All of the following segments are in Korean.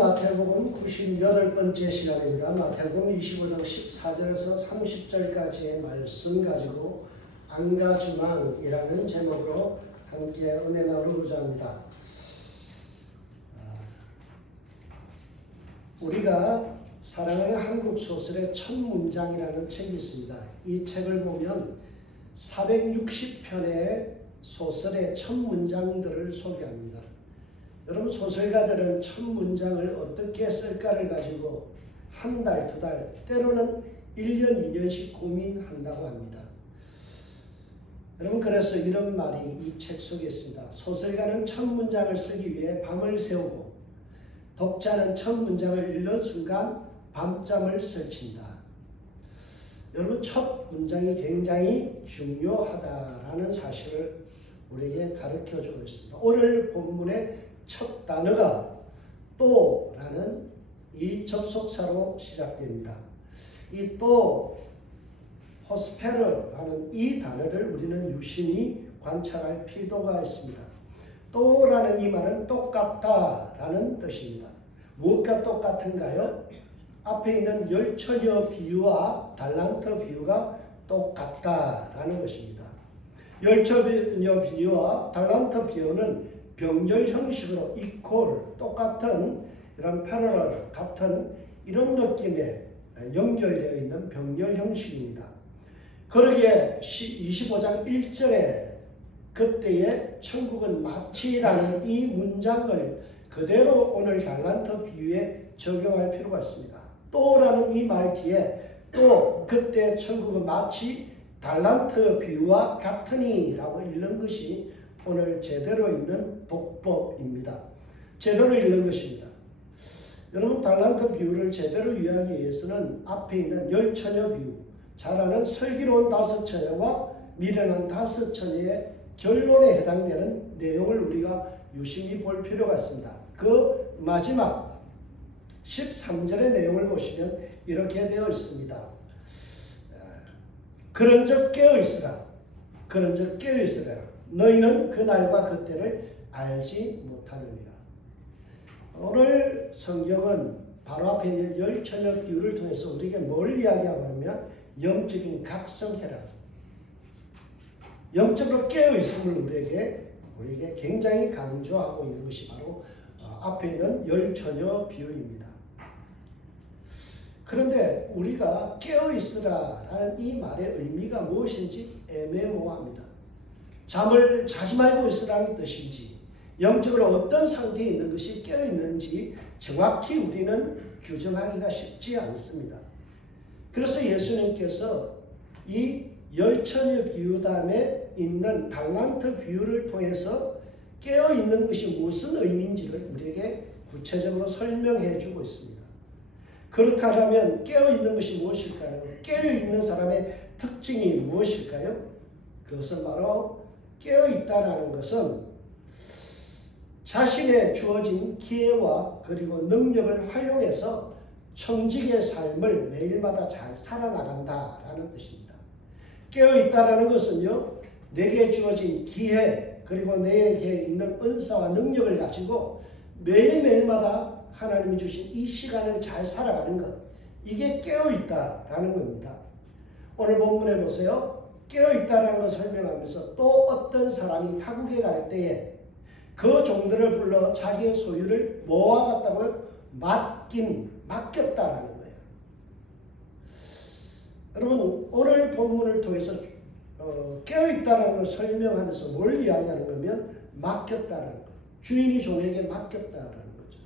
마태복음 98번째 시간입니다. 마태복음 25장 14절에서 30절까지의 말씀 가지고 안가주망이라는 제목으로 함께 은혜 나누고자 합니다. 우리가 사랑하는 한국 소설의 첫 문장이라는 책이 있습니다. 이 책을 보면 460편의 소설의 첫 문장들을 소개합니다. 여러분, 소설가들은 첫 문장을 어떻게 쓸까를 가지고 한 달, 두 달, 때로는 1년, 2년씩 고민한다고 합니다. 여러분, 그래서 이런 말이 이 책 속에 있습니다. 소설가는 첫 문장을 쓰기 위해 밤을 새우고 독자는 첫 문장을 읽는 순간 밤잠을 설친다. 여러분, 첫 문장이 굉장히 중요하다라는 사실을 우리에게 가르쳐주고 있습니다. 오늘 본문의 첫 단어가 또라는 이 접속사로 시작됩니다. 이 또, 호스페르라는 이 단어를 우리는 유심히 관찰할 필요가 있습니다. 또라는 이 말은 똑같다라는 뜻입니다. 무엇과 똑같은가요? 앞에 있는 열처녀 비유와 달란트 비유가 똑같다라는 것입니다. 열처녀 비유와 달란트 비유는 병렬 형식으로 이퀄, 똑같은 이런 패러럴, 같은 이런 느낌에 연결되어 있는 병렬 형식입니다. 그러기에 25장 1절에 그때의 천국은 마치라는 이 문장을 그대로 오늘 달란트 비유에 적용할 필요가 있습니다. 또라는 이 말 뒤에 또 그때 천국은 마치 달란트 비유와 같으니 라고 읽는 것이 오늘 제대로 있는 독법입니다. 제대로 읽는 것입니다. 여러분, 달란트 비유를 제대로 이해하기 위해서는 앞에 있는 열처녀 비유, 잘 아는 슬기로운 5처녀와 미련한 5처녀의 결론에 해당되는 내용을 우리가 유심히 볼 필요가 있습니다. 그 마지막 13절의 내용을 보시면 이렇게 되어 있습니다. 그런즉 깨어있으라. 그런즉 깨어있으라. 너희는 그 날과 그 때를 알지 못하느니라. 오늘 성경은 바로 앞에 있는 열처녀 비유를 통해서 우리에게 뭘 이야기하고 하면 영적인 각성해라. 영적으로 깨어있음을 우리에게 굉장히 강조하고 있는 것이 바로 앞에 있는 열처녀 비유입니다. 그런데 우리가 깨어있으라라는 이 말의 의미가 무엇인지 애매모호합니다. 잠을 자지 말고 있으라는 뜻인지, 영적으로 어떤 상태에 있는 것이 깨어있는지 정확히 우리는 규정하기가 쉽지 않습니다. 그래서 예수님께서 이 열처녀 비유 다음에 있는 달란트 비유를 통해서 깨어있는 것이 무슨 의미인지를 우리에게 구체적으로 설명해 주고 있습니다. 그렇다면 깨어있는 것이 무엇일까요? 깨어있는 사람의 특징이 무엇일까요? 그것은 바로 깨어있다라는 것은 자신의 주어진 기회와 그리고 능력을 활용해서 청직의 삶을 매일마다 잘 살아나간다라는 뜻입니다. 깨어있다라는 것은요, 내게 주어진 기회 그리고 내게 있는 은사와 능력을 가지고 매일매일마다 하나님이 주신 이 시간을 잘 살아가는 것, 이게 깨어있다라는 겁니다. 오늘 본문에 보세요. 깨어있다라는 것을 설명하면서 또 어떤 사람이 타국에 갈 때에 그 종들을 불러 자기의 소유를 뭐와 같다고요? 맡겼다라는 거예요. 여러분, 오늘 본문을 통해서 깨어있다라는 걸 설명하면서 뭘 이야기하는 거면 맡겼다라는 거예요. 주인이 종에게 맡겼다라는 거죠.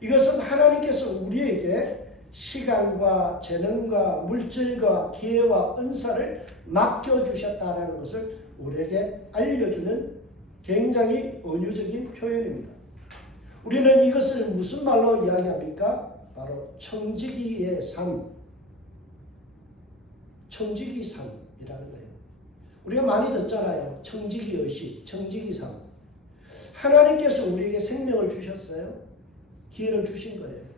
이것은 하나님께서 우리에게 시간과 재능과 물질과 기회와 은사를 맡겨주셨다는 것을 우리에게 알려주는 굉장히 은유적인 표현입니다. 우리는 이것을 무슨 말로 이야기합니까? 바로 청지기의 삶, 청지기 삶이라는 거예요. 우리가 많이 듣잖아요. 청지기 의식, 청지기 삶. 하나님께서 우리에게 생명을 주셨어요. 기회를 주신 거예요.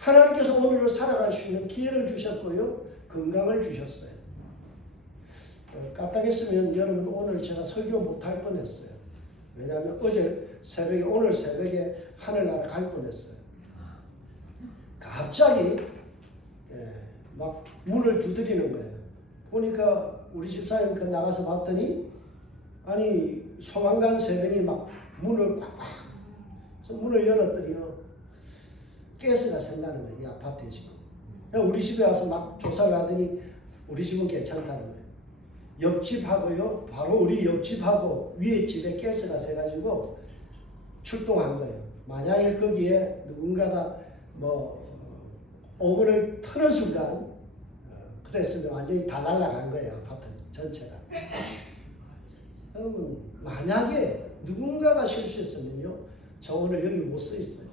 하나님께서 오늘을 살아갈 수 있는 기회를 주셨고요. 건강을 주셨어요. 까딱했으면 여러분 오늘 제가 설교 못할 뻔했어요. 왜냐하면 어제 새벽에 오늘 새벽에 하늘나라 갈 뻔했어요. 갑자기 막 문을 두드리는 거예요. 보니까 우리 집사님 그 나가서 봤더니 아니 소방관 3명이 막 문을 꽉꽉 문을 열었더니요 가스가 샌다는 거예요. 이 아파트에 지금. 우리 집에 와서 막 조사를 하더니 우리 집은 괜찮다는 거예요. 옆집하고요 바로 우리 옆집하고 위에 집에 가스가 새가지고 출동한 거예요. 만약에 거기에 누군가가 뭐 오븐을 트는 순간 그랬으면 완전히 다 날아간 거예요. 아파트 전체가. 여러분 만약에 누군가가 실수했으면요 저 오늘 여기 못 서 있어요.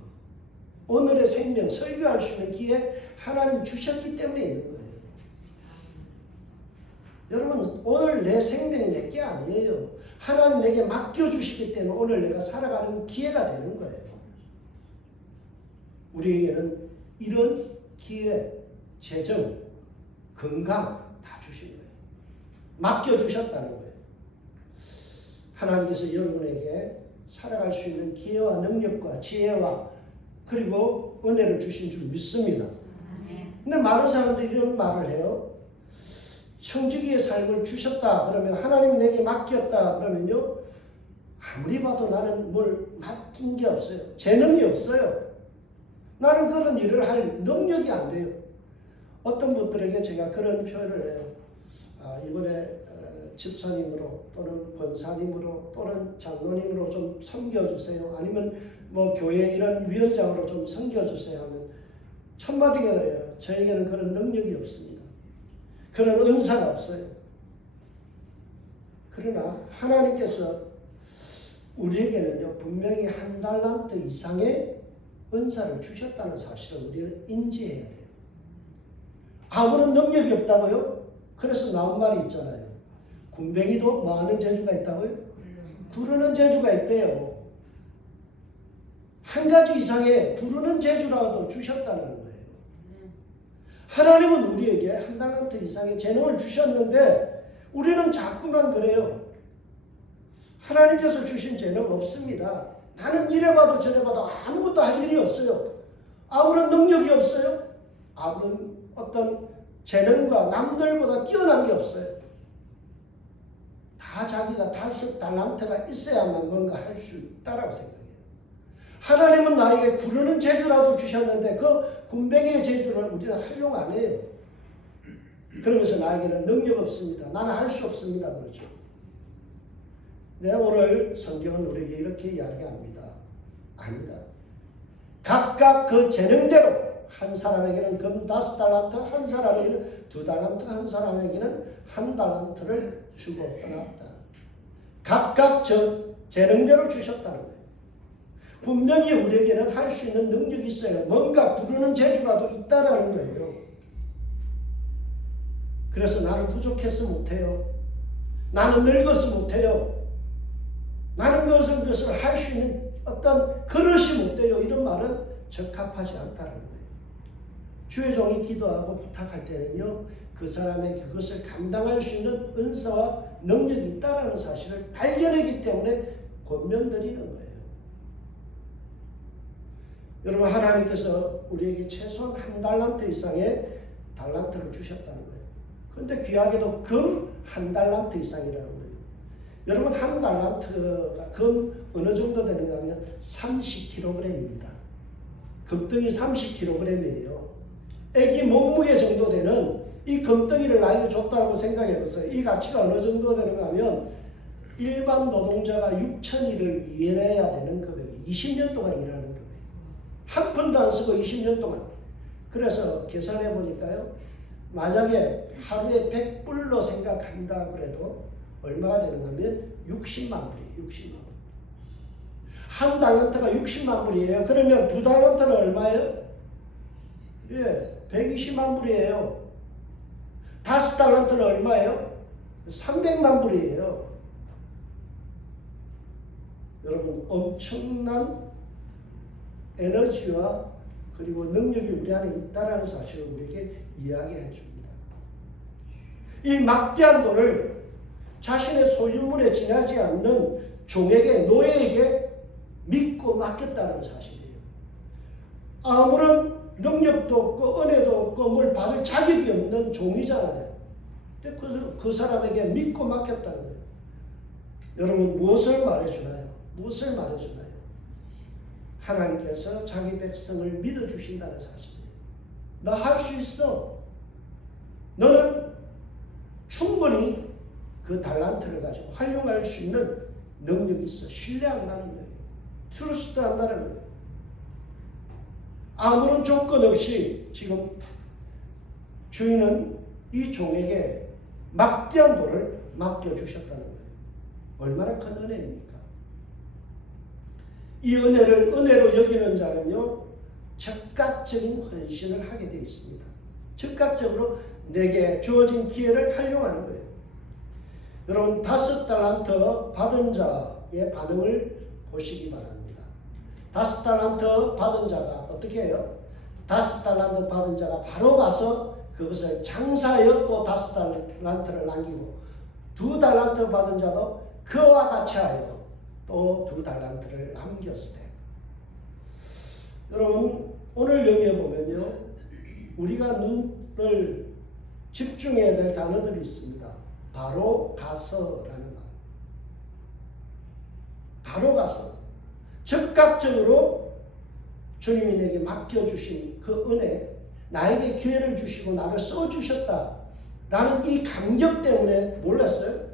오늘의 생명 설교할 수 있는 기회 하나님 주셨기 때문에 있는 거예요. 여러분 오늘 내 생명이 내게 아니에요. 하나님 내게 맡겨주시기 때문에 오늘 내가 살아가는 기회가 되는 거예요. 우리에게는 이런 기회, 재정, 건강 다 주신 거예요. 맡겨주셨다는 거예요. 하나님께서 여러분에게 살아갈 수 있는 기회와 능력과 지혜와 그리고 은혜를 주신 줄 믿습니다. 근데 많은 사람들이 이런 말을 해요. 청지기의 삶을 주셨다 그러면 하나님 내게 맡겼다 그러면요 아무리 봐도 나는 뭘 맡긴 게 없어요. 재능이 없어요. 나는 그런 일을 할 능력이 안 돼요. 어떤 분들에게 제가 그런 표현을 해요. 이번에 집사님으로 또는 권사님으로 또는 장로님으로 좀 섬겨주세요. 아니면 뭐 교회 이런 위원장으로 좀 섬겨주세요 하면 첫마디가 그래요. 저에게는 그런 능력이 없습니다. 그런 은사가 없어요. 그러나 하나님께서 우리에게는요 분명히 1달란트 이상의 은사를 주셨다는 사실을 우리는 인지해야 돼요. 아무런 능력이 없다고요? 그래서 나온 말이 있잖아요. 군뱅이도 뭐하는 재주가 있다고요? 구르는 재주가 있대요. 한 가지 이상의 구르는 재주라도 주셨다는 거예요. 하나님은 우리에게 1달란트 이상의 재능을 주셨는데 우리는 자꾸만 그래요. 하나님께서 주신 재능 없습니다. 나는 이래봐도 저래봐도 아무것도 할 일이 없어요. 아무런 능력이 없어요. 아무런 어떤 재능과 남들보다 뛰어난 게 없어요. 다 자기가 5달란트가 있어야만 뭔가 할 수 있다라고 생각해요. 하나님은 나에게 구르는 재주라도 주셨는데 그 군뱅이의 재주를 우리는 활용 안 해요. 그러면서 나에게는 능력 없습니다. 나는 할 수 없습니다. 그러죠. 네, 오늘 성경은 우리에게 이렇게 이야기합니다. 아니다. 각각 그 재능대로 한 사람에게는 금 5달란트, 한 사람에게는 2달란트, 한 사람에게는 1달란트를 주고 떠났다. 각각 저 재능대로 주셨다는 거예요. 분명히 우리에게는 할 수 있는 능력이 있어요. 뭔가 구르는 재주라도 있다라는 거예요. 그래서 나는 부족해서 못해요. 나는 늙어서 못해요. 나는 그것을 할 수 있는 어떤 그릇이 못 돼요. 이런 말은 적합하지 않다는 거예요. 주의 종이 기도하고 부탁할 때는요. 그 사람의 그것을 감당할 수 있는 은사와 능력이 있다는 사실을 발견하기 때문에 권면드리는 거예요. 여러분 하나님께서 우리에게 최소한 1달란트 이상의 달란트를 주셨다는 거예요. 그런데 귀하게도 금 1달란트 이상이라는 거예요. 여러분 1달란트가 금 어느 정도 되는가 하면 30kg입니다. 금덩이 30kg이에요. 애기 몸무게 정도 되는 이 금덩이를 나에게 줬다고 생각해 보세요. 이 가치가 어느 정도 되는가 하면 일반 노동자가 6,000일을 일해야 되는 금액이 20년 동안 일하는 금액. 한 푼도 안 쓰고 20년 동안. 그래서 계산해 보니까요. 만약에 하루에 100불로 생각한다 그래도 얼마가 되는가 하면 60만 불이에요. 60만 불. 한 달란트가 60만 불이에요. 그러면 2달란트는 얼마예요? 예, 120만 불이에요. 5달란트는 얼마예요? 300만 불이에요. 여러분 엄청난 에너지와 그리고 능력이 우리 안에 있다는 사실을 우리에게 이야기해 줍니다. 이 막대한 돈을 자신의 소유물에 지나지 않는 종에게, 노예에게 믿고 맡겼다는 사실이에요. 아무런 능력도 없고 은혜도 없고 뭘 받을 자격이 없는 종이잖아요. 근데 그 사람에게 믿고 맡겼다는 거예요. 여러분 무엇을 말해주나요? 무엇을 말해주나요? 하나님께서 자기 백성을 믿어주신다는 사실이에요. 나 할 수 있어. 너는 충분히 그 달란트를 가지고 활용할 수 있는 능력이 있어. 신뢰한다는 거예요. 트러스트 한다는 거예요. 아무런 조건 없이 지금 주인은 이 종에게 막대한 돈을 맡겨주셨다는 거예요. 얼마나 큰 은혜입니까? 이 은혜를 은혜로 여기는 자는요, 즉각적인 헌신을 하게 되어 있습니다. 즉각적으로 내게 주어진 기회를 활용하는 거예요. 여러분 5달란트 받은 자의 반응을 보시기 바랍니다. 5달란트 받은 자가 어떻게 해요? 5달란트 받은 자가 바로 가서 그것을 장사하여 또 5달란트를 남기고 2달란트 받은 자도 그와 같이 하여 또 2달란트를 남겼을 때, 여러분 오늘 여기에 보면요, 우리가 눈을 집중해야 될 단어들이 있습니다. 바로 가서라는 말. 바로 가서. 즉각적으로 주님이 내게 맡겨주신 그 은혜, 나에게 기회를 주시고 나를 써주셨다라는 이 감격 때문에 몰랐어요?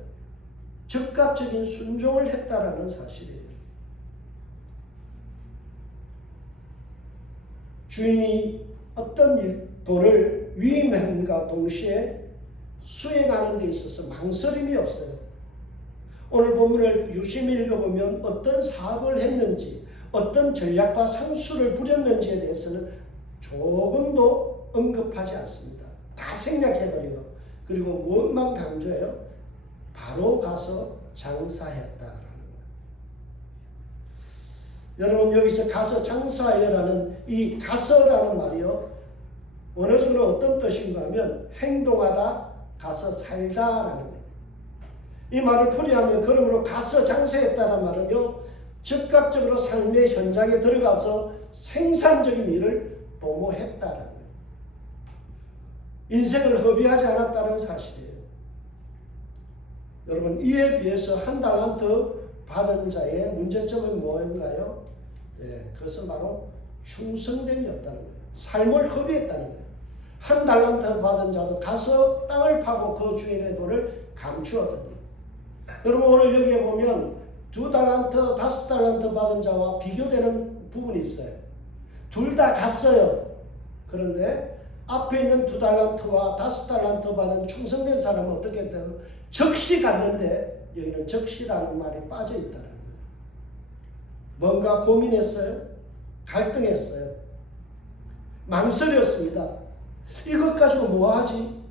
즉각적인 순종을 했다라는 사실이에요. 주인이 어떤 돈을 위임함과 동시에 수행하는 데 있어서 망설임이 없어요. 오늘 본문을 유심히 읽어보면 어떤 사업을 했는지, 어떤 전략과 상수를 부렸는지에 대해서는 조금도 언급하지 않습니다. 다 생략해버리고, 그리고 무엇만 강조해요? 바로 가서 장사했다라는 거예요. 여러분 여기서 가서 장사하여라는 이 가서라는 말이요, 원어적으로 어떤 뜻인가 하면 행동하다, 가서 살다라는 거예요. 이 말을 풀이하면 그러므로 가서 장사했다는 말은요, 즉각적으로 삶의 현장에 들어가서 생산적인 일을 도모했다는 거예요. 인생을 허비하지 않았다는 사실이에요. 여러분 이에 비해서 1달란트 받은 자의 문제점은 뭔가요? 그것은 바로 충성됨이 없다는 거예요. 삶을 허비했다는 거예요. 1달란트 받은 자도 가서 땅을 파고 그 주인의 돈을 감추었거든요. 여러분 오늘 여기에 보면 2달란트, 5달란트 받은 자와 비교되는 부분이 있어요. 둘 다 갔어요. 그런데 앞에 있는 2달란트와 5달란트 받은 충성된 사람은 어떻게 했대요? 적시 갔는데 여기는 적시라는 말이 빠져있다는 거예요. 뭔가 고민했어요. 갈등했어요. 망설였습니다. 이것 가지고 뭐하지?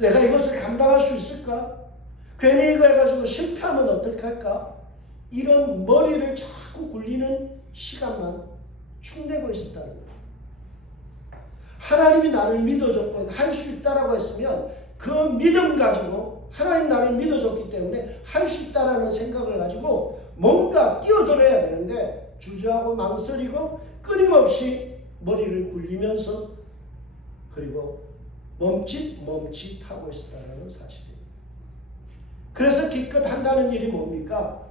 내가 이것을 감당할 수 있을까? 괜히 이거 해가지고 실패하면 어떡할까? 이런 머리를 자꾸 굴리는 시간만 축내고 있었다는 거예요. 하나님이 나를 믿어줬고 할 수 있다라고 했으면 그 믿음 가지고, 하나님 나를 믿어줬기 때문에 할 수 있다라는 생각을 가지고 뭔가 뛰어들어야 되는데 주저하고 망설이고 끊임없이 머리를 굴리면서 그리고 멈칫하고 있었다는 사실이에요. 그래서 기껏 한다는 일이 뭡니까?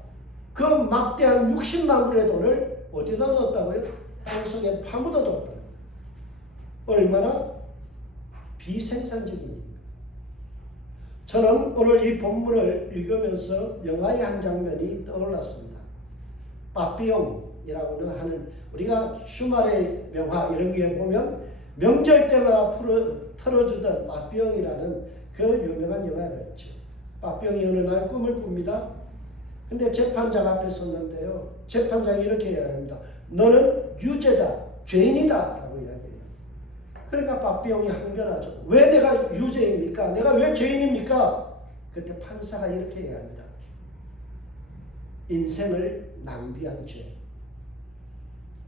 그 막대한 60만 불의 돈을 어디다 넣었다고요? 땅속에 파묻어 뒀다는 거예요. 얼마나 비생산적인 일입니까? 저는 오늘 이 본문을 읽으면서 영화의 한 장면이 떠올랐습니다. 빠삐용이라고 하는, 우리가 주말의 명화 이런 게 보면 명절 때마다 틀어주던 빠삐용이라는 그 유명한 영화가 있죠. 빠삐용이 어느 날 꿈을 꿉니다. 근데 재판장 앞에 섰는데요, 재판장이 이렇게 이야기합니다. 너는 유죄다, 죄인이다 라고 이야기해요. 그러니까 빠삐용이 항변하죠. 왜 내가 유죄입니까? 내가 왜 죄인입니까? 그때 판사가 이렇게 이야기합니다. 인생을 낭비한 죄.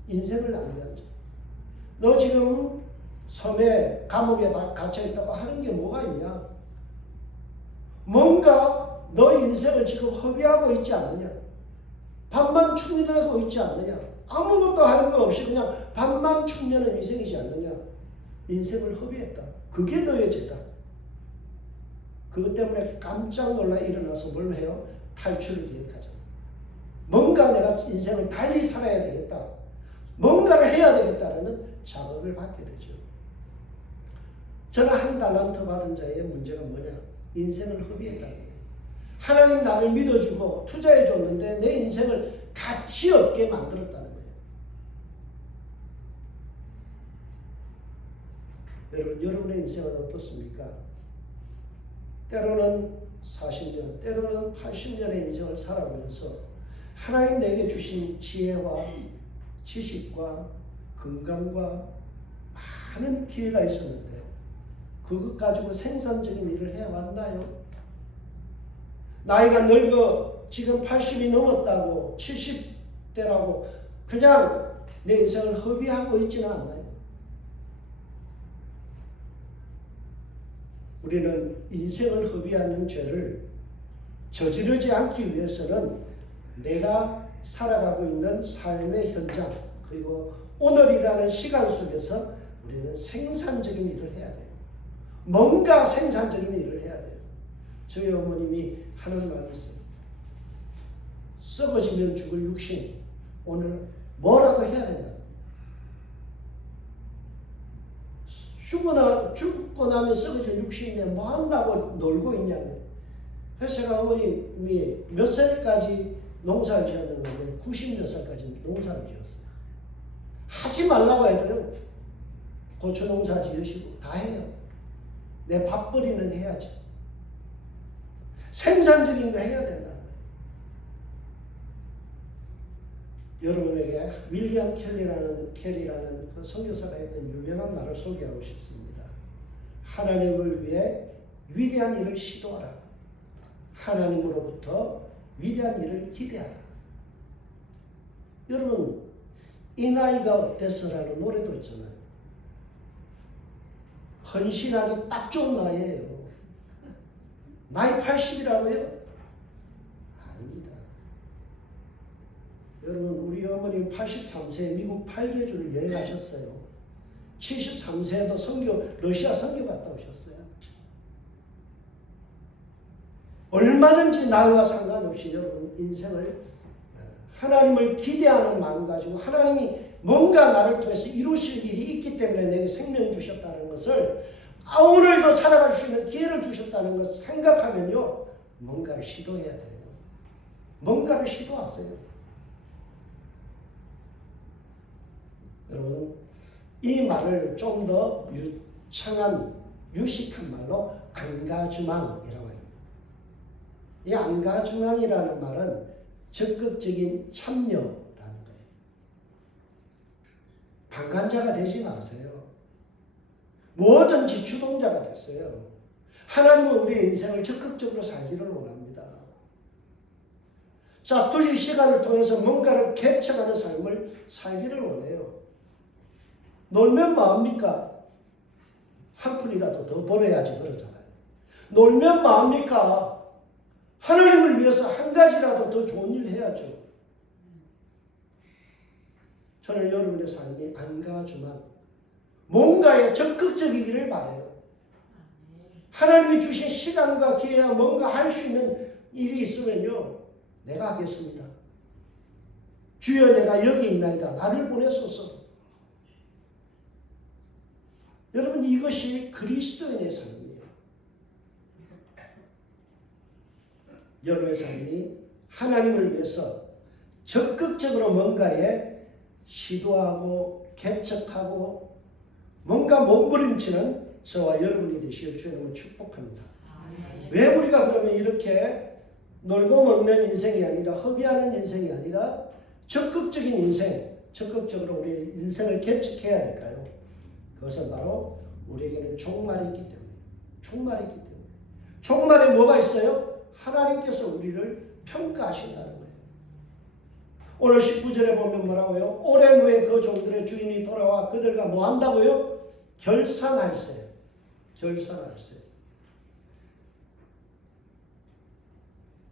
인생을 낭비한 죄. 너 지금 섬에 감옥에 갇혀있다고 하는 게 뭐가 있냐? 뭔가 너 인생을 지금 허비하고 있지 않느냐? 밥만 축내하고 있지 않느냐? 아무것도 하는 거 없이 그냥 밥만 축내는 인생이지 않느냐? 인생을 허비했다. 그게 너의 죄다. 그것 때문에 깜짝 놀라 일어나서 뭘 해요? 탈출을 계획하잖아. 뭔가 내가 인생을 달리 살아야 되겠다. 뭔가를 해야 되겠다라는 작업을 받게 되죠. 저는 한 달란트 받은 자의 문제가 뭐냐? 인생을 허비했다는 거예요. 하나님 나를 믿어주고 투자해 줬는데 내 인생을 가치 없게 만들었다는 거예요. 여러분, 여러분의 인생은 어떻습니까? 때로는 40년, 때로는 80년의 인생을 살아오면서 하나님 내게 주신 지혜와 지식과 건강과 많은 기회가 있었는데 그것 가지고 생산적인 일을 해왔나요? 나이가 늙어 지금 80이 넘었다고 70대라고 그냥 내 인생을 허비하고 있지는 않나요? 우리는 인생을 허비하는 죄를 저지르지 않기 위해서는 내가 살아가고 있는 삶의 현장 그리고 오늘이라는 시간 속에서 우리는 생산적인 일을 해야 돼요. 뭔가 생산적인 일을 해야 돼요. 저희 어머님이 하는 말이 있어요. 썩어지면 죽을 육신, 오늘 뭐라도 해야 된다. 죽고 나면 썩어질 육신인데 뭐 한다고 놀고 있냐고. 그래서 제가 어머님이 몇 살까지 농사를 지었는가 하면 90몇 살까지 농사를 지었어요. 하지 말라고 해도요. 고추 농사 지으시고 다 해요. 내 밥벌이는 해야지. 생산적인 거 해야 된다는 거예요. 여러분에게 윌리엄 켈리라는 그 선교사가 했던 유명한 말을 소개하고 싶습니다. 하나님을 위해 위대한 일을 시도하라. 하나님으로부터 위대한 일을 기대하라. 여러분, 이 나이가 어때서라는 노래도 있잖아요. 헌신하기 딱 좋은 나이예요. 나이 80이라고요? 아닙니다. 여러분, 우리 어머님 83세에 미국 8개주를 여행하셨어요. 73세에도 러시아 선교 갔다 오셨어요. 얼마든지 나이와 상관없이 여러분 인생을 하나님을 기대하는 마음 가지고 하나님이 뭔가 나를 통해서 이루실 일이 있기 때문에 내게 생명 주셨다는 것을 오늘도 살아갈 수 있는 기회를 주셨다는 것을 생각하면요. 뭔가를 시도해야 돼요. 뭔가를 시도하세요. 여러분, 이 말을 좀 더 유창한, 유식한 말로 안가주망이라고 합니다. 이 안가주망이라는 말은 적극적인 참여라는 거예요. 방관자가 되지 마세요. 뭐든지 주동자가 됐어요. 하나님은 우리의 인생을 적극적으로 살기를 원합니다. 자, 또 이 시간을 통해서 뭔가를 개척하는 삶을 살기를 원해요. 놀면 뭐합니까? 한 푼이라도 더 벌어야지 그러잖아요. 놀면 뭐합니까? 하나님을 위해서 한 가지라도 더 좋은 일 해야죠. 저는 여러분의 삶이 안가주만 뭔가에 적극적이기를 바라요. 하나님이 주신 시간과 기회와 뭔가 할 수 있는 일이 있으면요. 내가 하겠습니다. 주여 내가 여기 있나이다. 나를 보내소서. 여러분 이것이 그리스도인의 삶이에요. 여러분의 삶이 하나님을 위해서 적극적으로 뭔가에 시도하고 개척하고 뭔가 몸부림치는 저와 여러분이 되시길 주님을 축복합니다. 왜 우리가 그러면 이렇게 놀고 먹는 인생이 아니라 허비하는 인생이 아니라 적극적인 인생, 적극적으로 우리 인생을 개척해야 될까요? 그것은 바로 우리에게는 종말이 있기 때문에 종말이 있기 때문에 종말에 뭐가 있어요? 하나님께서 우리를 평가하신다는 거예요. 오늘 19절에 보면 뭐라고요? 오랜 후에 그 종들의 주인이 돌아와 그들과 뭐 한다고요? 결산할세. 결산할세.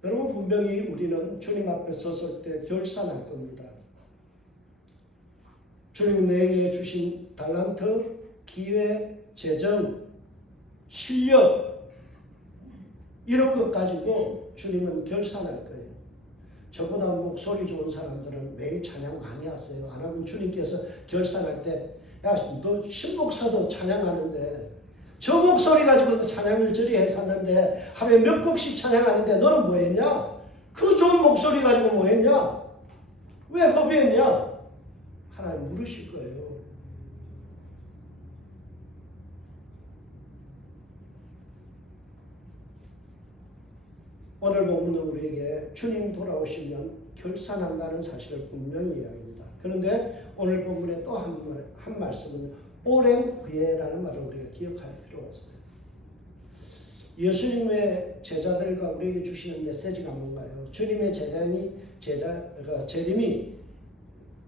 여러분 분명히 우리는 주님 앞에 섰을 때 결산할 겁니다. 주님 내게 주신 달란트, 기회, 재정, 실력 이런 것 가지고 주님은 결산할 거예요. 저보다 목소리 좋은 사람들은 매일 찬양 많이 하세요. 안 하면 주님께서 결산할 때 야, 너 신목사도 찬양하는데 저 목소리 가지고도 찬양을 저리 했었는데 하루에 몇 곡씩 찬양하는데 너는 뭐 했냐? 그 좋은 목소리 가지고 뭐 했냐? 왜 허비했냐? 하나님 물으실 거예요. 오늘 본문은 우리에게 주님 돌아오시면 결산한다는 사실을 분명히 이야기합니다. 그런데 오늘 본문에 또 한 말씀은 오랜 후에라는 말을 우리가 기억할 필요가 있어요. 예수님의 제자들과 우리에게 주시는 메시지가 뭔가요? 주님의 재림이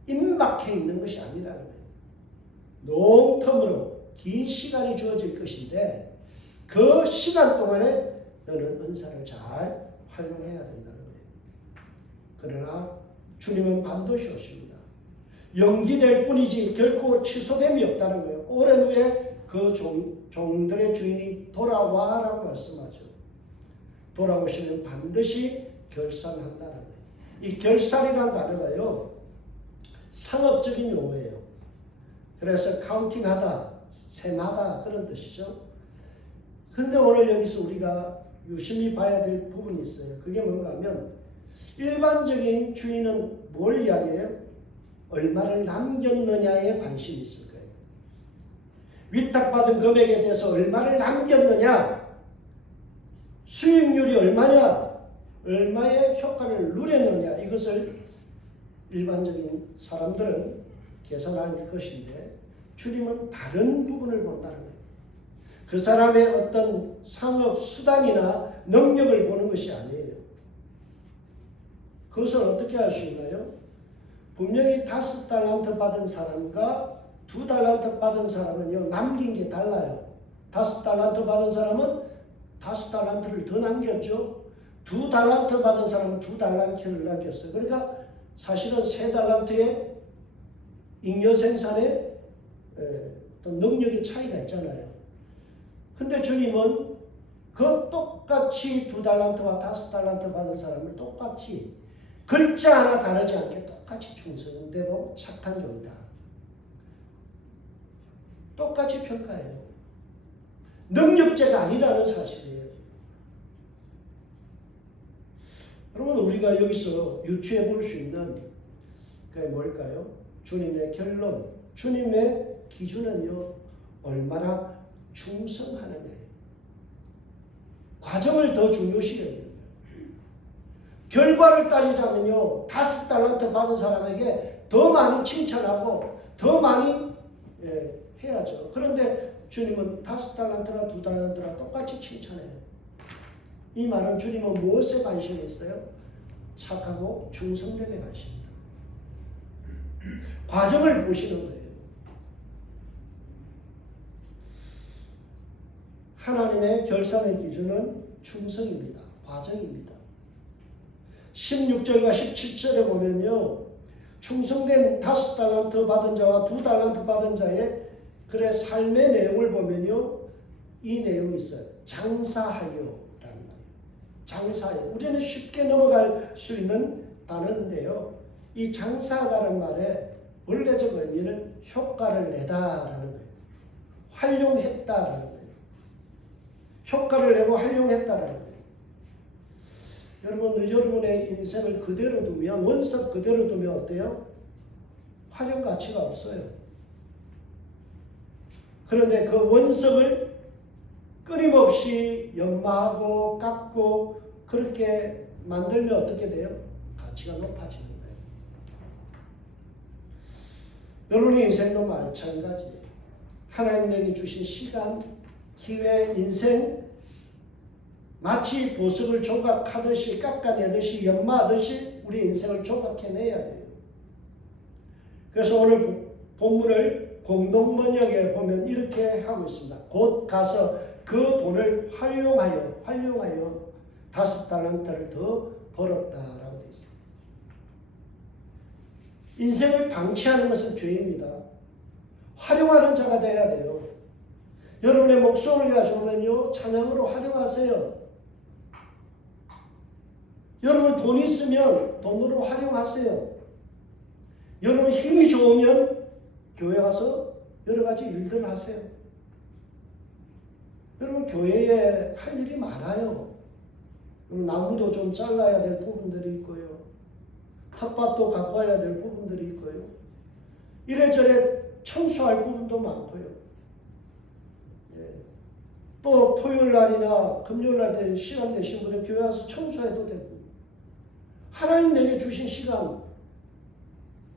임박해 있는 것이 아니라는 거예요. 농텀으로 긴 시간이 주어질 것인데 그 시간 동안에 너는 은사를 잘 활용해야 된다는 거예요. 그러나 주님은 반드시 오십니다. 연기될 뿐이지 결코 취소됨이 없다는 거예요. 오랜 후에 그 종들의 주인이 돌아와라고 말씀하죠. 돌아오시면 반드시 결산한다는 거예요. 이 결산이라는 단어가요, 상업적인 용어예요. 그래서 카운팅하다, 셈하다 그런 뜻이죠. 근데 오늘 여기서 우리가 유심히 봐야 될 부분이 있어요. 그게 뭔가 하면 일반적인 주인은 뭘 이야기해요? 얼마를 남겼느냐에 관심이 있을 거예요. 위탁받은 금액에 대해서 얼마를 남겼느냐, 수익률이 얼마냐, 얼마의 효과를 누렸느냐, 이것을 일반적인 사람들은 계산할 것인데 주님은 다른 부분을 본다는 거예요. 그 사람의 어떤 상업 수단이나 능력을 보는 것이 아니에요. 그것을 어떻게 할 수 있나요? 분명히 5달란트 받은 사람과 2달란트 받은 사람은요, 남긴 게 달라요. 5달란트 받은 사람은 5달란트를 더 남겼죠. 2달란트 받은 사람은 2달란트를 남겼어요. 그러니까 사실은 3달란트의 잉여 생산에 어떤 능력의 차이가 있잖아요. 근데 주님은 그 똑같이 2달란트와 5달란트 받은 사람을 똑같이 글자 하나 다르지 않게 똑같이 충성되고 착한 종이다. 똑같이 평가해요. 능력제가 아니라는 사실이에요. 여러분, 우리가 여기서 유추해 볼 수 있는 그게 뭘까요? 주님의 결론, 주님의 기준은요, 얼마나 충성하느냐예요. 과정을 더 중요시 여겨요. 결과를 따지자면요, 5달란트 받은 사람에게 더 많이 칭찬하고 더 많이 해야죠. 그런데 주님은 5달란트나 2달란트나 똑같이 칭찬해요. 이 말은 주님은 무엇에 관심이 있어요? 착하고 충성됨에 관심입니다. 과정을 보시는 거예요. 하나님의 결산의 기준은 충성입니다. 과정입니다. 16절과 17절에 보면요, 충성된 5달란트 받은 자와 2달란트 받은 자의 그의 삶의 내용을 보면요, 이 내용이 있어요. 장사하여 라는 말이에요. 장사하여. 우리는 쉽게 넘어갈 수 있는 단어인데요, 이 장사하다는 말의 원래적 의미는 효과를 내다라는 거예요. 활용했다라는 거예요. 효과를 내고 활용했다라는 거예요. 여러분, 여러분의 인생을 그대로 두면, 원석 그대로 두면 어때요? 활용 가치가 없어요. 그런데 그 원석을 끊임없이 연마하고 깎고 그렇게 만들면 어떻게 돼요? 가치가 높아지는 거예요. 여러분의 인생도 마찬가지예요. 하나님 내게 주신 시간, 기회, 인생, 마치 보석을 조각하듯이 깎아내듯이 연마하듯이 우리 인생을 조각해내야 돼요. 그래서 오늘 본문을 공동번역에 보면 이렇게 하고 있습니다. 곧 가서 그 돈을 활용하여 5달란트를 더 벌었다라고 되어 있습니다. 인생을 방치하는 것은 죄입니다. 활용하는 자가 돼야 돼요. 여러분의 목소리가 좋으면요, 찬양으로 활용하세요. 여러분 돈이 있으면 돈으로 활용하세요. 여러분 힘이 좋으면 교회 가서 여러 가지 일들을 하세요. 여러분 교회에 할 일이 많아요. 나무도 좀 잘라야 될 부분들이 있고요. 텃밭도 가꿔야 될 부분들이 있고요. 이래저래 청소할 부분도 많고요. 또 토요일 날이나 금요일 날 시간 되신 분은 교회 와서 청소해도 되고, 하나님 내게 주신 시간,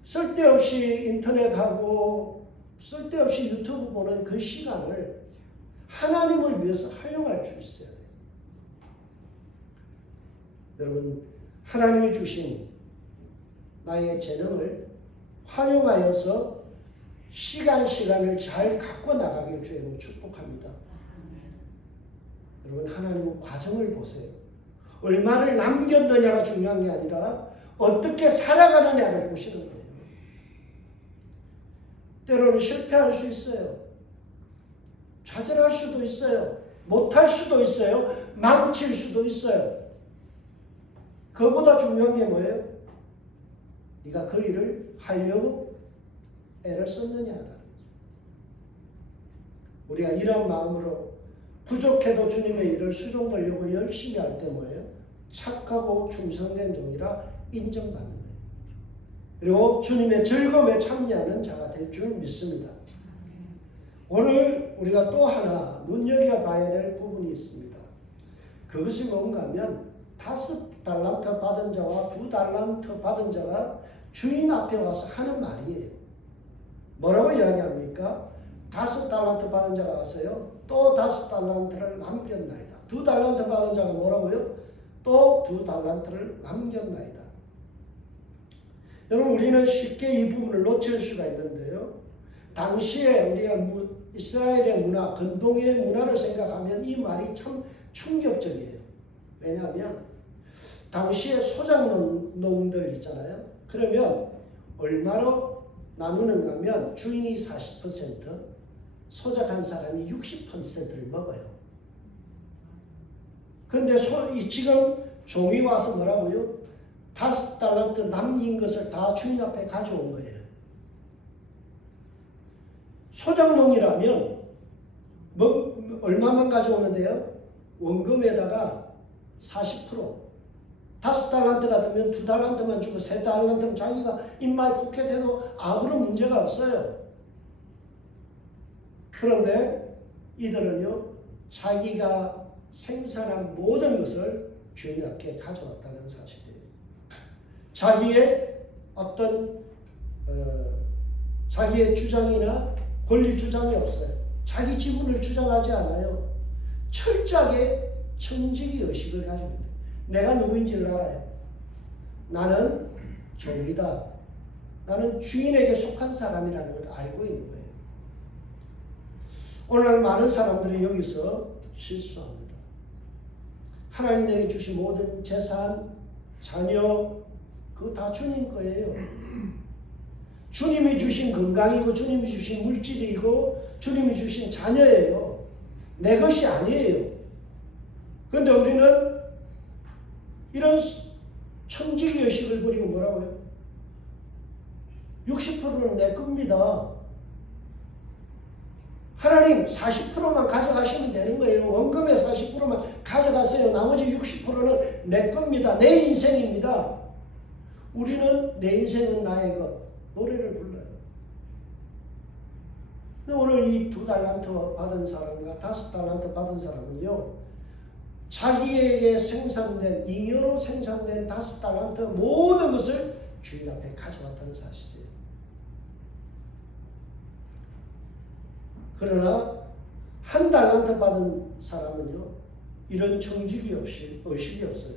쓸데없이 인터넷하고 쓸데없이 유튜브 보는 그 시간을 하나님을 위해서 활용할 수 있어야 돼요. 여러분, 하나님이 주신 나의 재능을 활용하여서 시간을 잘 갖고 나가길 주님으로 축복합니다. 여러분, 하나님은 과정을 보세요. 얼마를 남겼느냐가 중요한 게 아니라 어떻게 살아가느냐를 보시는 거예요. 때로는 실패할 수 있어요. 좌절할 수도 있어요. 못할 수도 있어요. 망칠 수도 있어요. 그보다 중요한 게 뭐예요? 네가 그 일을 하려고 애를 썼느냐라는 거죠. 우리가 이런 마음으로 부족해도 주님의 일을 수종되려고 열심히 할 때 뭐예요? 착하고 충성된 종이라 인정받는 거예요. 그리고 주님의 즐거움에 참여하는 자가 될 줄 믿습니다. 오늘 우리가 또 하나 눈여겨봐야 될 부분이 있습니다. 그것이 뭔가 하면 5달란트 받은 자와 2달란트 받은 자가 주인 앞에 와서 하는 말이에요. 뭐라고 이야기합니까? 5달란트 받은 자가 왔어요. 또 5달란트를 남겼나이다. 2달란트 받은 자가 뭐라고요? 또 2달란트를 남겼나이다. 여러분, 우리는 쉽게 이 부분을 놓칠 수가 있는데요. 당시에 우리가 이스라엘의 문화, 근동의 문화를 생각하면 이 말이 참 충격적이에요. 왜냐하면 당시에 소작농들 있잖아요. 그러면 얼마로 나누는가 하면 주인이 40%, 소작한 사람이 60%를 먹어요. 근데 지금 종이 와서 뭐라고요? 5달란트 남긴 것을 다 주인 앞에 가져온 거예요. 소작농이라면 얼마만 가져오면 돼요? 원금에다가 40%. 5달란트 같으면 2달란트만 주고 3달란트는 자기가 인마에 포켓해도 아무런 문제가 없어요. 그런데 이들은요, 자기가 생산한 모든 것을 주인 앞에 가져왔다는 사실이에요. 자기의 어떤 자기의 주장이나 권리 주장이 없어요. 자기 지분을 주장하지 않아요. 철저하게 청지기 의식을 가지고 있다. 내가 누구인지를 알아요. 나는 종이다. 나는 주인에게 속한 사람이라는 걸 알고 있는 거예요. 오늘 많은 사람들이 여기서 실수합니다. 하나님 내게 주신 모든 재산, 자녀, 그거 다 주님 거예요. 주님이 주신 건강이고 주님이 주신 물질이고 주님이 주신 자녀예요. 내 것이 아니에요. 그런데 우리는 이런 천지기 의식을 버리고 뭐라고요? 60%는 내 겁니다. 하나님 40%만 가져가시면 되는 거예요. 원금의 40%만 가져가세요. 나머지 60%는 내 겁니다. 내 인생입니다. 우리는 내 인생은 나의 것. 노래를 불러요. 근데 오늘 이 2달란트 받은 사람과 5달란트 받은 사람은요, 자기에게 생산된, 잉여로 생산된 5달란트 모든 것을 주인 앞에 가져왔다는 사실이에요. 그러나 1달란트 받은 사람은요, 이런 정직이 없이 의식이 없어요.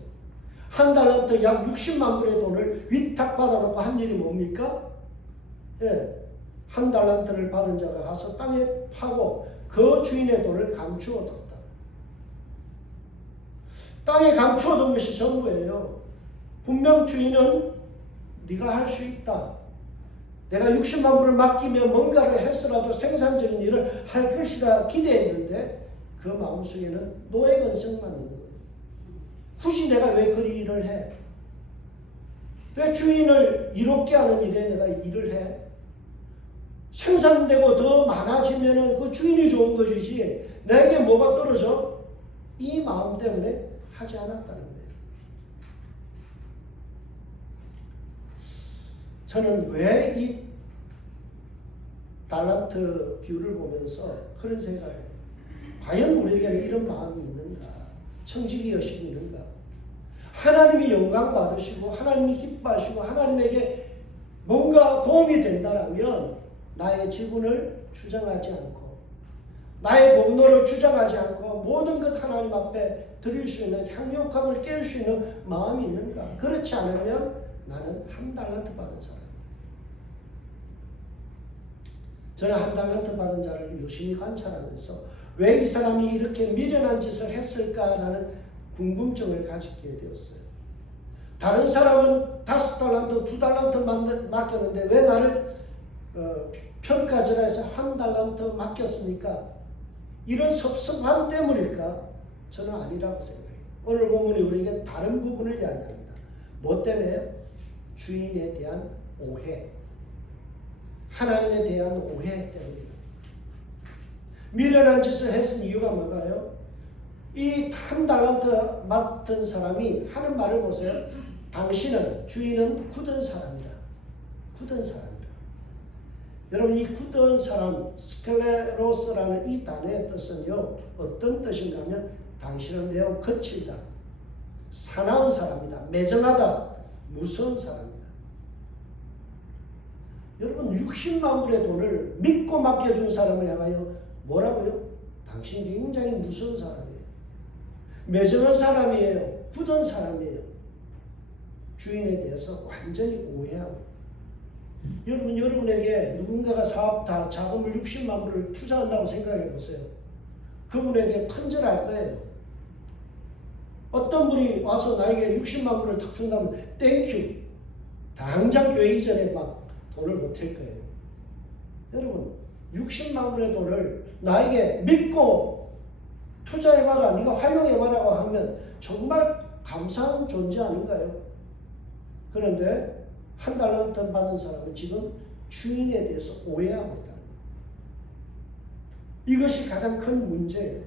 1달란트 약 60만 불의 돈을 위탁받아 놓고 한 일이 뭡니까? 예, 1달란트를 받은 자가 가서 땅에 파고 그 주인의 돈을 감추어 뒀다. 땅에 감추어둔 것이 전부예요. 분명 주인은 네가 할 수 있다. 내가 60만 불을 맡기면 뭔가를 했으라도 생산적인 일을 할 것이라 기대했는데 그 마음속에는 노예건성만 있는 거예요. 굳이 내가 왜 그 일을 해? 왜 주인을 이롭게 하는 일에 내가 일을 해? 생산되고 더 많아지면 그 주인이 좋은 것이지 내게 뭐가 떨어져? 이 마음 때문에 하지 않았다는 거예요. 저는 왜 이 달란트 비유를 보면서 그런 생각을 해요. 과연 우리에게는 이런 마음이 있는가? 청지기 의식이 있는가? 하나님이 영광 받으시고 하나님이 기뻐하시고 하나님에게 뭔가 도움이 된다면 나의 지분을 주장하지 않고 나의 공로를 주장하지 않고 모든 것 하나님 앞에 드릴 수 있는 향유값을 깰 수 있는 마음이 있는가? 그렇지 않으면 나는 한 달란트 받은 사람입니다. 저는 한 달란트 받은 자를 유심히 관찰하면서 왜 이 사람이 이렇게 미련한 짓을 했을까라는 궁금증을 가지게 되었어요. 다른 사람은 5달란트, 2달란트 맡겼는데 왜 나를 평가절하 해서 한 달란트 맡겼습니까? 이런 섭섭함 때문일까? 저는 아니라고 생각해요. 오늘 본문이 우리에게 다른 부분을 이야기합니다. 뭐 때문에? 주인에 대한 오해. 하나님에 대한 오해 때문입니다. 미련한 짓을 했은 이유가 뭔가요? 이 한 달란트 맡은 사람이 하는 말을 보세요. 당신은, 주인은 굳은 사람이다. 굳은 사람이다. 여러분, 이 굳은 사람, 스클레로스라는 이 단어의 뜻은요, 어떤 뜻인가 하면 당신은 매우 거칠다. 사나운 사람이다. 매정하다. 무서운 사람이다. 여러분, 60만 불의 돈을 믿고 맡겨준 사람을 향하여 뭐라고요? 당신 굉장히 무서운 사람이에요. 매정한 사람이에요. 굳은 사람이에요. 주인에 대해서 완전히 오해하고. 여러분, 여러분에게 누군가가 사업 다 자금을 60만 불을 투자한다고 생각해 보세요. 그분에게 큰절할 거예요. 어떤 분이 와서 나에게 60만 불을 탁 준다면 땡큐. 당장 교회 이전에 막 돈을 보탤 거예요. 여러분, 60만 불의 돈을 나에게 믿고 투자해봐라, 네가 활용해봐라고 하면 정말 감사한 존재 아닌가요? 그런데 한 달란트 받은 사람은 지금 주인에 대해서 오해하고 있다는 거예요. 이것이 가장 큰 문제예요.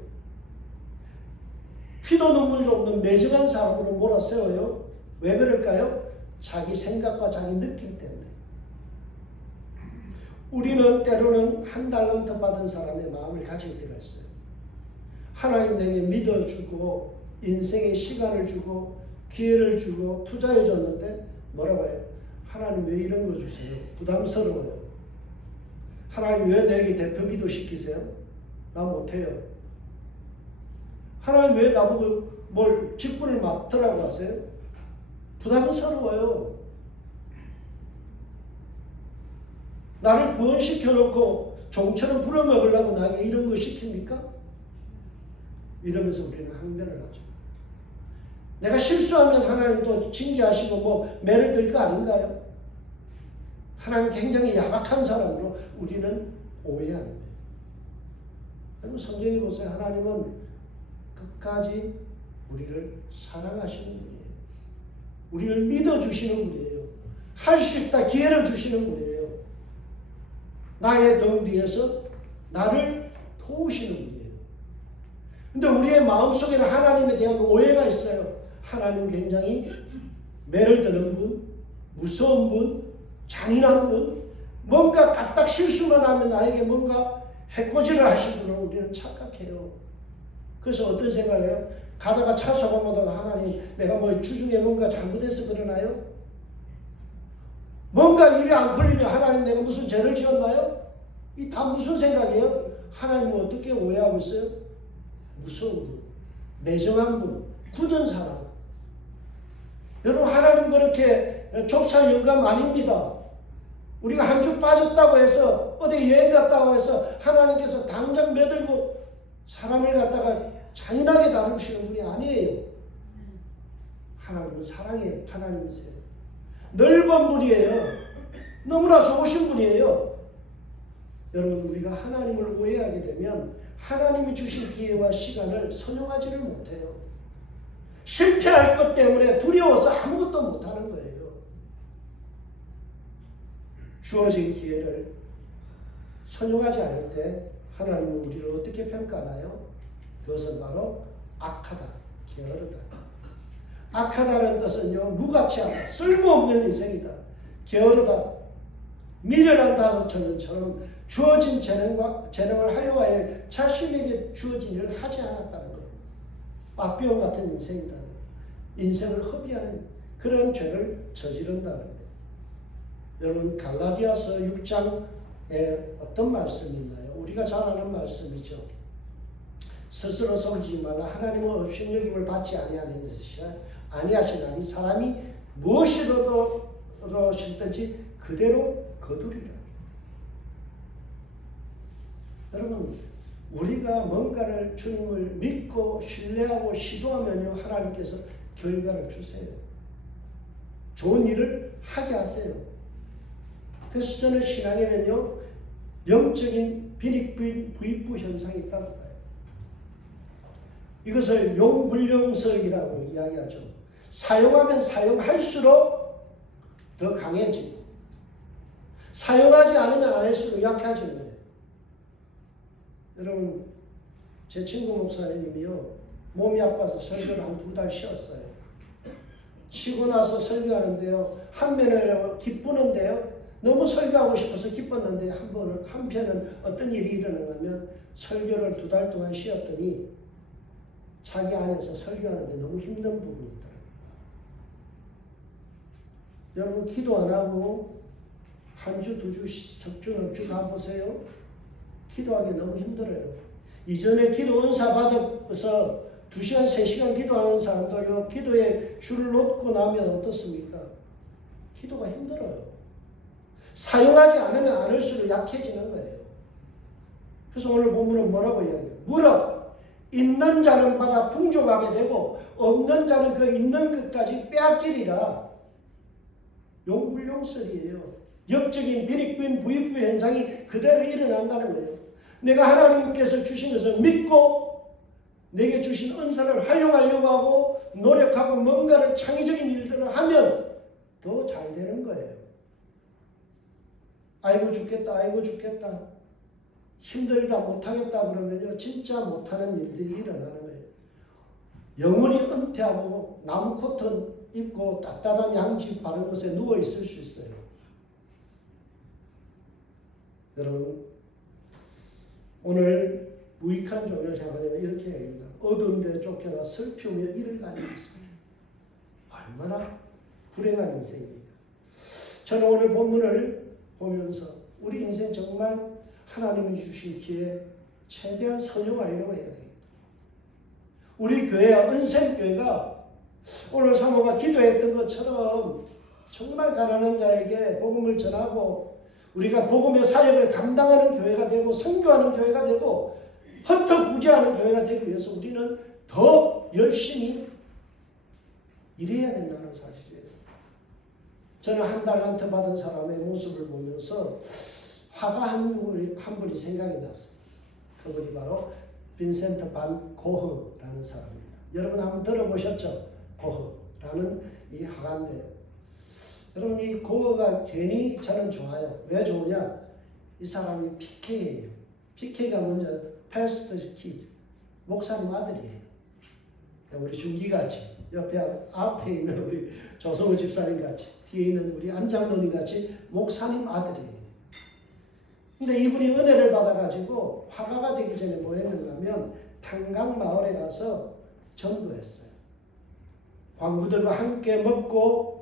피도 눈물도 없는 매정한 사람으로 몰아세워요. 왜 그럴까요? 자기 생각과 자기 느낌 때문에. 우리는 때로는 한 달란트 받은 사람의 마음을 가질 때가 있어요. 하나님 내게 믿어주고 인생의 시간을 주고 기회를 주고 투자해 줬는데 뭐라고 해요? 하나님 왜 이런 거 주세요? 부담스러워요. 하나님 왜 내게 대표 기도 시키세요? 나 못해요. 하나님 왜 나보고 뭘 직분을 맡으라고 하세요? 부담스러워요. 나를 구원시켜놓고 종처럼 부려먹으려고 나에게 이런 거 시킵니까? 이러면서 우리는 항변을 하죠. 내가 실수하면 하나님 또 징계하시고 뭐 매를 들 거 아닌가요? 하나님 굉장히 야박한 사람으로 우리는 오해하는 거예요. 여러분, 성경에 보세요. 하나님은 끝까지 우리를 사랑하시는 분이에요. 우리를 믿어주시는 분이에요. 할 수 있다 기회를 주시는 분이에요. 나의 등 뒤에서 나를 도우시는 분이에요. 근데 우리의 마음속에는 하나님에 대한 오해가 있어요. 하나님 굉장히 매를 드는 분, 무서운 분, 잔인한 분, 뭔가 까딱 실수만 하면 나에게 뭔가 해코지를 하신 분을 우리는 착각해요. 그래서 어떤 생각을 해요? 가다가 차 소금보다 하나님 내가 뭐 주중에 뭔가 잘못해서 그러나요? 뭔가 일이 안 풀리면 하나님 내가 무슨 죄를 지었나요? 이 다 무슨 생각이에요? 하나님은 어떻게 오해하고 있어요? 무서운 분, 매정한 분, 굳은 사람. 여러분, 하나님 그렇게 좁쌀 영감 아닙니다. 우리가 한 주 빠졌다고 해서 어디 여행 갔다고 해서 하나님께서 당장 매들고 사람을 갖다가 잔인하게 다루시는 분이 아니에요. 하나님은 사랑의 하나님이세요. 넓은 분이에요. 너무나 좋으신 분이에요. 여러분, 우리가 하나님을 오해하게 되면 하나님이 주신 기회와 시간을 선용하지를 못해요. 실패할 것 때문에 두려워서 아무것도 못하는 거예요. 주어진 기회를 선용하지 않을 때 하나님은 우리를 어떻게 평가하나요? 그것은 바로 악하다, 게으르다. 악하다는 뜻은요, 무가치 하다, 쓸모없는 인생이다, 게으르다, 미련한 다섯천년처럼 주어진 재능을 하려고 하여 자신에게 주어진 일을 하지 않았다는 거예요. 빠삐용 같은 인생이다. 인생을 허비하는 그런 죄를 저지른다는 거예요. 여러분, 갈라디아서 6장에 어떤 말씀이 있나요? 우리가 잘 아는 말씀이죠. 스스로 속이지 말라. 하나님은 업신여김을 받지 아니하시나니 사람이 무엇이라도 심든지 그대로 거두리라. 여러분, 우리가 뭔가를 주님을 믿고 신뢰하고 시도하면요, 하나님께서 결과를 주세요. 좋은 일을 하게 하세요. 그래서 저는 신앙에는요, 영적인 빈익부익부 현상이 있다고 봐요. 이것을 용불용설이라고 이야기하죠. 사용하면 사용할수록 더 강해지고, 사용하지 않으면 안 할수록 약해지는 거예요. 여러분, 제 친구 목사님이요, 몸이 아파서 설교를 한 2달 쉬었어요. 쉬고 나서 설교하는데요, 한편은 기쁘는데요, 너무 설교하고 싶어서 기뻤는데 한편은 어떤 일이 일어나면 설교를 2달 동안 쉬었더니 자기 안에서 설교하는데 너무 힘든 부분이 있더라고요. 여러분, 기도 안 하고 한 주, 2주, 석주, 넉주 가보세요. 기도하기 너무 힘들어요. 이전에 기도 은사 받아서 2시간, 3시간 기도하는 사람들요, 기도에 줄을 놓고 나면 어떻습니까? 기도가 힘들어요. 사용하지 않으면 않을수록 약해지는 거예요. 그래서 오늘 본문은 뭐라고 이야기해요? 무릇 있는 자는 받아 풍족하게 되고 없는 자는 그 있는 것까지 빼앗기리라. 용불용설이에요. 영적인 빈익빈 부익부 현상이 그대로 일어난다는 거예요. 내가 하나님께서 주신 것을 믿고 내게 주신 은사를 활용하려고 하고 노력하고 뭔가를 창의적인 일들을 하면 더 잘 되는 거예요. 아이고 죽겠다, 아이고 죽겠다, 힘들다, 못하겠다 그러면요, 진짜 못하는 일들이 일어나는 거예요. 영원히 은퇴하고 나무 코트 입고 따뜻한 양지 바른 곳에 누워 있을 수 있어요. 여러분, 오늘 무익한 종을 잡아내가 이렇게 얘기합니다. 어두운 데 쫓겨나 슬피우며 이를 가리고 있습니다. 얼마나 불행한 인생입니까? 저는 오늘 본문을 보면서 우리 인생 정말 하나님이 주신 기회에 최대한 선용하려고 해야 됩니다. 우리 교회와 은샘교회가 오늘 사모가 기도했던 것처럼 정말 가난한 자에게 복음을 전하고 우리가 복음의 사역을 감당하는 교회가 되고 선교하는 교회가 되고 헛헛구제하는 교회가 되기 위해서 우리는 더 열심히 일해야 된다는 사실이에요. 저는 한 달란트 받은 사람의 모습을 보면서 화가 한 분이 생각이 났어요. 그분이 바로 빈센트 반 고흐라는 사람입니다. 여러분 한번 들어보셨죠? 고흐라는 이 화가인데요. 여러분, 이 고흐가 괜히 저는 좋아요. 왜 좋으냐? 이 사람이 PK예요. PK가 먼저 패스트 키즈, 목사님 아들이에요. 우리 중기같이 옆에 앞에 있는 우리 조성우 집사님 같이 뒤에 있는 우리 안장로님 같이 목사님 아들이에요. 근데 이분이 은혜를 받아가지고 화가가 되기 전에 뭐 했는가 하면 탄강 마을에 가서 전도했어요. 광부들과 함께 먹고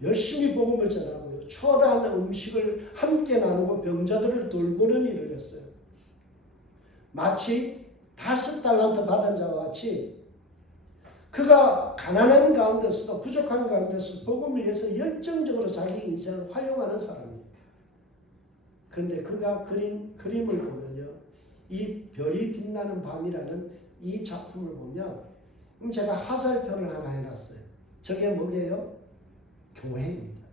열심히 복음을 전하고요. 초라한 음식을 함께 나누고 병자들을 돌보는 일을 했어요. 마치 5달란트 받은 자와 같이 그가 가난한 가운데서도 부족한 가운데서 복음을 위해서 열정적으로 자기 인생을 활용하는 사람이에요. 그런데 그가 그린 그림을 보면요, 이 별이 빛나는 밤이라는 이 작품을 보면 제가 화살표를 하나 해놨어요. 저게 뭐게요? 교회입니다.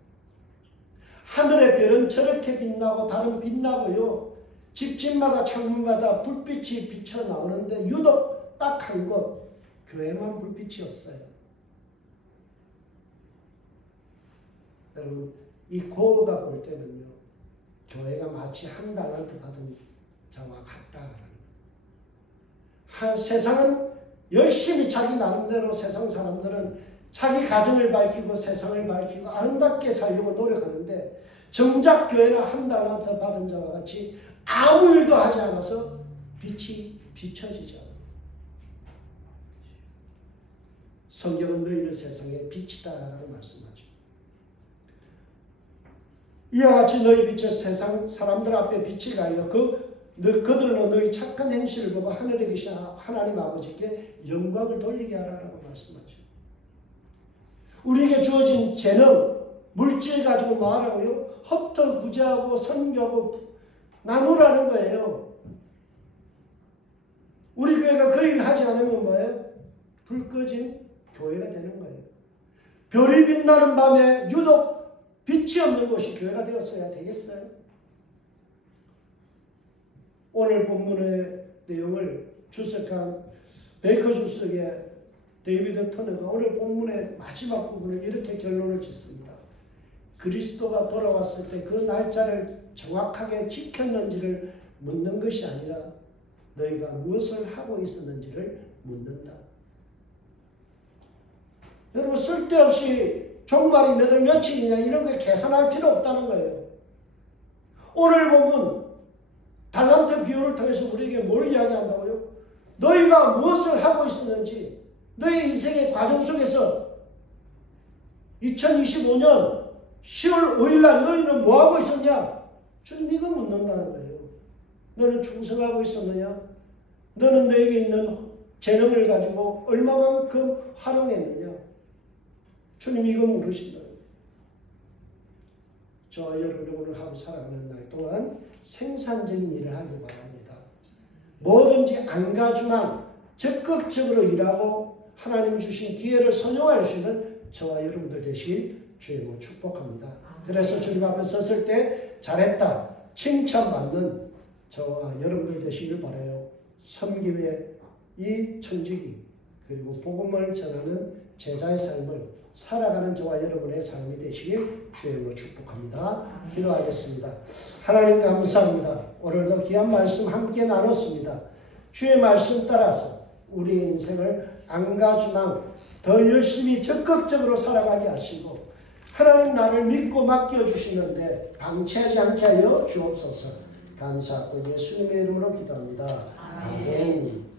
하늘의 별은 저렇게 빛나고 달은 빛나고요. 집집마다 창문마다 불빛이 비쳐 나오는데 유독 딱 한 곳 교회만 불빛이 없어요. 여러분 이 고어가 볼 때는요. 교회가 마치 한 달란트 받은 자와 같다라는 거예요. 세상은 열심히 자기 나름대로 세상 사람들은 자기 가정을 밝히고 세상을 밝히고 아름답게 살려고 노력하는데 정작 교회는 한 달란트 받은 자와 같이 아무 일도 하지 않아서 빛이 비춰지지 않아요. 성경은 너희는 세상의 빛이다라고 말씀하죠. 이와 같이 너희 빛의 세상 사람들 앞에 빛이 가여 그들로 너희 착한 행실을 보고 하늘에 계신 하나님 아버지께 영광을 돌리게 하라라고 말씀하죠. 우리에게 주어진 재능, 물질 가지고 말하고요. 헛터구제하고 선교하고 나누라는 거예요. 우리 교회가 그 일을 하지 않으면 뭐예요? 불 꺼진 교회가 되는 거예요. 별이 빛나는 밤에 유독 빛이 없는 곳이 교회가 되었어야 되겠어요? 오늘 본문의 내용을 주석한 베이커 주석의 데이비드 터너가 오늘 본문의 마지막 부분을 이렇게 결론을 짓습니다. 그리스도가 돌아왔을 때 그 날짜를 정확하게 지켰는지를 묻는 것이 아니라 너희가 무엇을 하고 있었는지를 묻는다. 여러분 쓸데없이 종말이 몇 월 며칠이냐 이런 걸 계산할 필요 없다는 거예요. 오늘 보면 달란트 비유를 통해서 우리에게 뭘 이야기한다고요? 너희가 무엇을 하고 있었는지 너희 인생의 과정 속에서 2025년 10월 5일 날 너희는 뭐하고 있었냐? 주님 이거 묻는다는 거예요. 너는 충성하고 있었느냐? 너는 너에게 있는 재능을 가지고 얼마만큼 활용했느냐? 주님 이거 물으신다. 저와 여러분이 오늘 하루 살아가는 날 동안 생산적인 일을 하기 바랍니다. 뭐든지 안가주만 적극적으로 일하고 하나님 주신 기회를 선용할 수 있는 저와 여러분들 되시길 주님으로 축복합니다. 그래서 주님 앞에 섰을 때 잘했다 칭찬받는 저와 여러분들 되시길 바라요. 섬김의 이 천직이 그리고 복음을 전하는 제자의 삶을 살아가는 저와 여러분의 삶이 되시길 주님으로 축복합니다. 기도하겠습니다. 하나님 감사합니다. 오늘도 귀한 말씀 함께 나눴습니다. 주의 말씀 따라서 우리의 인생을 안가주망 더 열심히 적극적으로 살아가게 하시고 하나님 나를 믿고 맡겨주시는데 방치하지 않게 하여 주옵소서. 감사하고 예수님의 이름으로 기도합니다. 아멘.